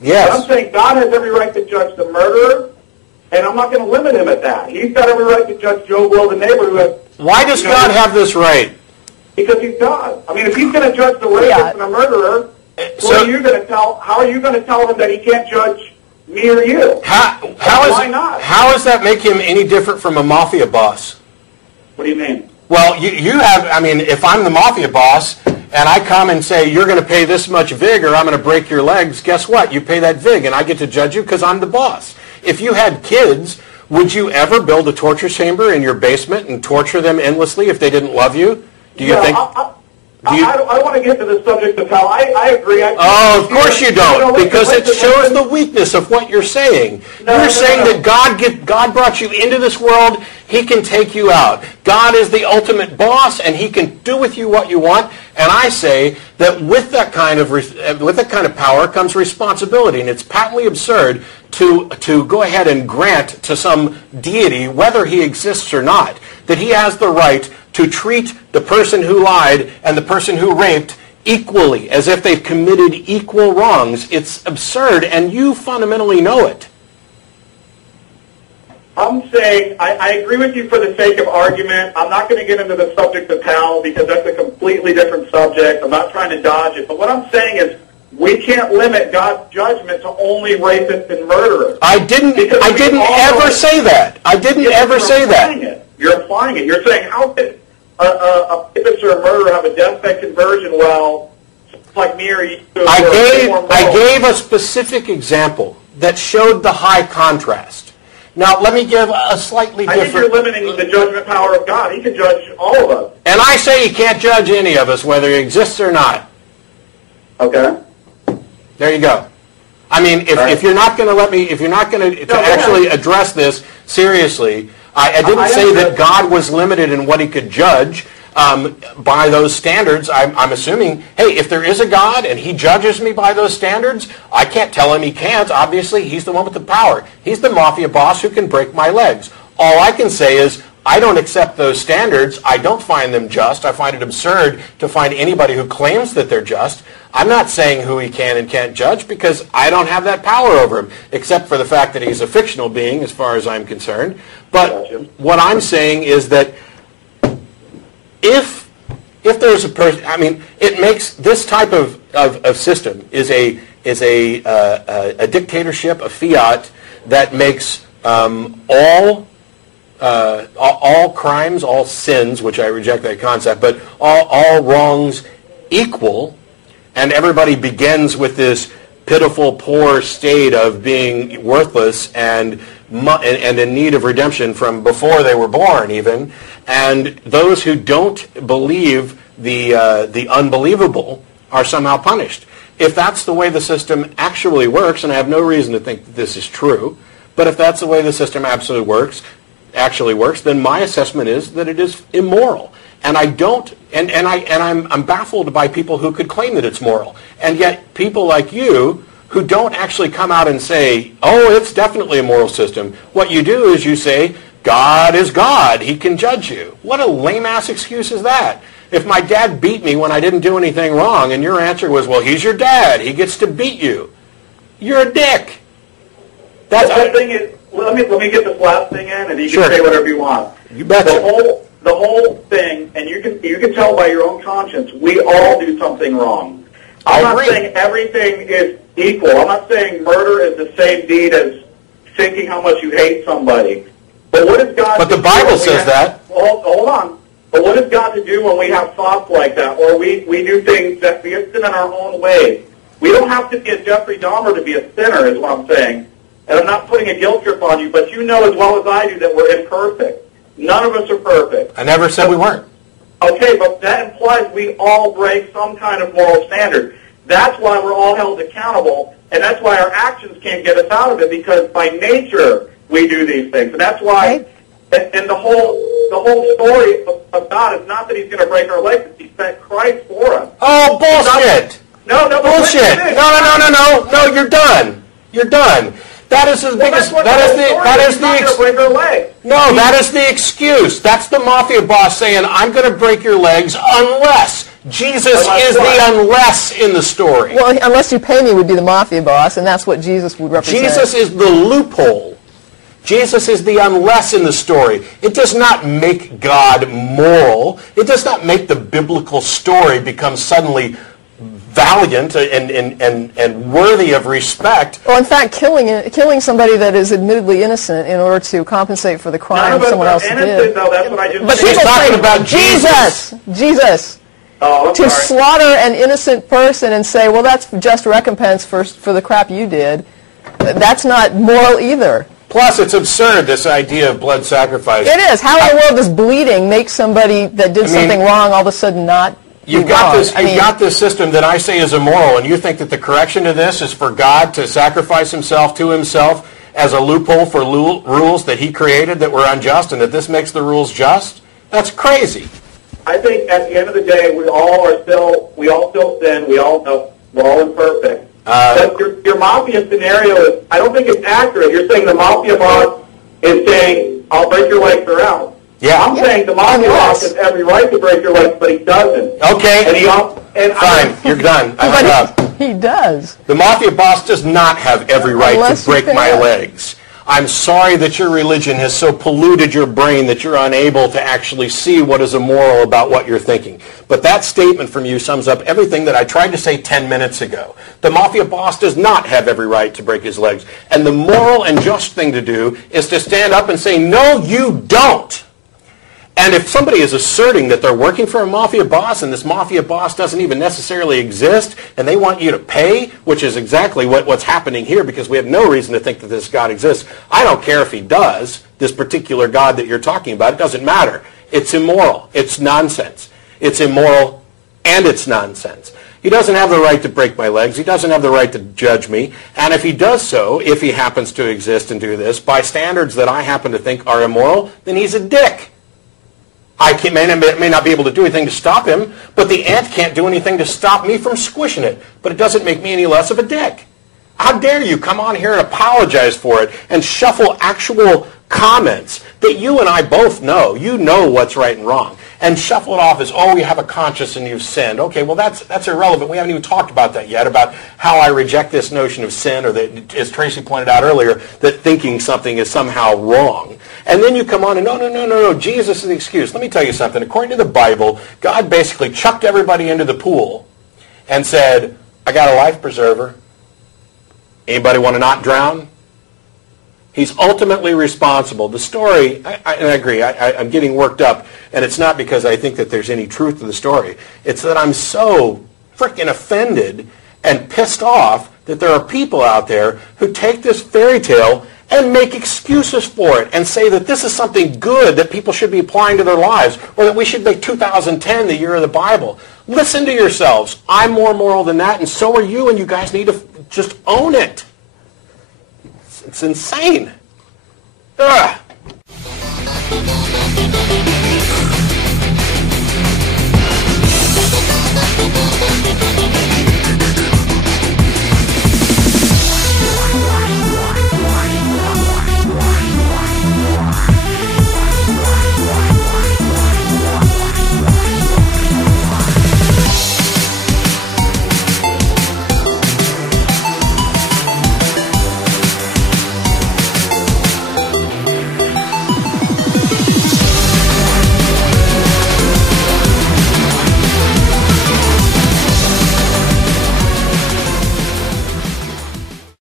Yes. But I'm saying God has every right to judge the murderer, and I'm not going to limit him at that. He's got every right to judge Joe Blow, the neighbor who has... Why does God have this right? Because he's God. I mean, if he's going to judge the rapist and the murderer, how are you going to tell him that he can't judge me or you? Why not? How does that make him any different from a mafia boss? What do you mean? Well, you have, I mean, if I'm the mafia boss and I come and say, you're going to pay this much vig or I'm going to break your legs, guess what? You pay that vig and I get to judge you because I'm the boss. If you had kids, would you ever build a torture chamber in your basement and torture them endlessly if they didn't love you? Do you think... I want to get to the subject of how I agree. Of course you don't, because it shows the weakness of what you're saying. You're saying that God brought you into this world, he can take you out. God is the ultimate boss, and he can do with you what you want. And I say that with that kind of power comes responsibility, and it's patently absurd to go ahead and grant to some deity, whether he exists or not, that he has the right to treat the person who lied and the person who raped equally, as if they've committed equal wrongs. It's absurd, and you fundamentally know it. I'm saying, I agree with you for the sake of argument. I'm not going to get into the subject of hell because that's a completely different subject. I'm not trying to dodge it. But what I'm saying is we can't limit God's judgment to only rapists and murderers. I didn't ever say that. I didn't ever say that. You're applying it. You're saying, how could a rapist or a murderer have a deathbed conversion? Well, like me or you. I gave a specific example that showed the high contrast. Now, let me give a slightly different... I think you're limiting the judgment power of God. He can judge all of us. And I say he can't judge any of us, whether he exists or not. Okay. There you go. I mean, if you're not going to let me, if you're not going to actually address this seriously, I didn't say that God was limited in what he could judge by those standards. I'm assuming, hey, if there is a God and he judges me by those standards, I can't tell him he can't. Obviously, he's the one with the power. He's the mafia boss who can break my legs. All I can say is, I don't accept those standards. I don't find them just. I find it absurd to find anybody who claims that they're just. I'm not saying who he can and can't judge because I don't have that power over him, except for the fact that he's a fictional being as far as I'm concerned. But what I'm saying is that if there's a person, I mean, it makes this type of system is a dictatorship, a fiat that makes all crimes, all sins, which I reject that concept, but all wrongs equal, and everybody begins with this pitiful, poor state of being worthless and in need of redemption from before they were born, even. And those who don't believe the unbelievable are somehow punished. If that's the way the system actually works, and I have no reason to think that this is true, but if that's the way the system actually works, then my assessment is that it is immoral. And I don't, I'm baffled by people who could claim that it's moral. And yet people like you who don't actually come out and say, oh, it's definitely a moral system. What you do is you say, God is God. He can judge you. What a lame-ass excuse is that? If my dad beat me when I didn't do anything wrong, and your answer was, well, he's your dad. He gets to beat you. You're a dick. That's the thing is, let me get this last thing in, and you can say whatever you want. You betcha. The whole thing, and you can tell by your own conscience, we all do something wrong. I'm not saying everything is equal. I'm not saying murder is the same deed as thinking how much you hate somebody. But what does God? But the Bible says that. Hold on. But what does God to do when we have thoughts like that, or we do things that we sin in our own way? We don't have to be a Jeffrey Dahmer to be a sinner, is what I'm saying. And I'm not putting a guilt trip on you, but you know as well as I do that we're imperfect. None of us are perfect. I never said we weren't. Okay, but that implies we all break some kind of moral standard. That's why we're all held accountable, and that's why our actions can't get us out of it, because by nature we do these things. And that's why, and the whole story of God is not that he's going to break our legs, he sent Christ for us. Oh, bullshit! No, bullshit! No, you're done. You're done. That is the biggest. That is the excuse. That's the mafia boss saying, "I'm going to break your legs unless Jesus is the unless in the story. Well, unless you pay me would be the mafia boss, and that's what Jesus would represent. Jesus is the loophole. Jesus is the unless in the story. It does not make God moral. It does not make the biblical story become suddenly valiant and worthy of respect. Well, in fact, killing somebody that is admittedly innocent in order to compensate for the crime someone else did. Though, that's what I just But said. people talking say, about Jesus. Oh, I'm To sorry. slaughter an innocent person and say, well, that's just recompense for the crap you did, that's not moral either. Plus, it's absurd, this idea of blood sacrifice. It is. How in the world does bleeding make somebody that did something wrong all of a sudden not You've got this system that I say is immoral, and you think that the correction to this is for God to sacrifice himself to himself as a loophole for rules that he created that were unjust, and that this makes the rules just? That's crazy. I think at the end of the day, we all still sin. We all know we're all imperfect. But your mafia scenario is, I don't think it's accurate. You're saying the mafia boss is saying, I'll break your legs or out. Yeah. I'm saying the mafia boss has every right to break your legs, but he doesn't. Okay. Fine, you're done. I hung up. He does. The mafia boss does not have every right Unless to break you my can. legs. I'm sorry that your religion has so polluted your brain that you're unable to actually see what is immoral about what you're thinking. But that statement from you sums up everything that I tried to say 10 minutes ago. The mafia boss does not have every right to break his legs. And the moral and just thing to do is to stand up and say, no, you don't. And if somebody is asserting that they're working for a mafia boss and this mafia boss doesn't even necessarily exist and they want you to pay, which is exactly what's happening here because we have no reason to think that this God exists. I don't care if he does, this particular God that you're talking about. It doesn't matter. It's immoral. It's nonsense. It's immoral and it's nonsense. He doesn't have the right to break my legs. He doesn't have the right to judge me. And if he does so, if he happens to exist and do this, by standards that I happen to think are immoral, then he's a dick. I may not be able to do anything to stop him, but the ant can't do anything to stop me from squishing it. But it doesn't make me any less of a dick. How dare you come on here and apologize for it and shuffle actual comments that you and I both know. You know what's right and wrong. And shuffle it off as, oh, you have a conscience and you've sinned. Okay, well, that's irrelevant. We haven't even talked about that yet, about how I reject this notion of sin, or that, as Tracy pointed out earlier, that thinking something is somehow wrong. And then you come on and, no, Jesus is the excuse. Let me tell you something. According to the Bible, God basically chucked everybody into the pool and said, I got a life preserver. Anybody want to not drown? He's ultimately responsible. The story, and I agree, I'm getting worked up, and it's not because I think that there's any truth to the story. It's that I'm so freaking offended and pissed off that there are people out there who take this fairy tale and make excuses for it and say that this is something good that people should be applying to their lives, or that we should make 2010 the year of the Bible. Listen to yourselves. I'm more moral than that, and so are you, and you guys need to just own it. It's insane. Ugh.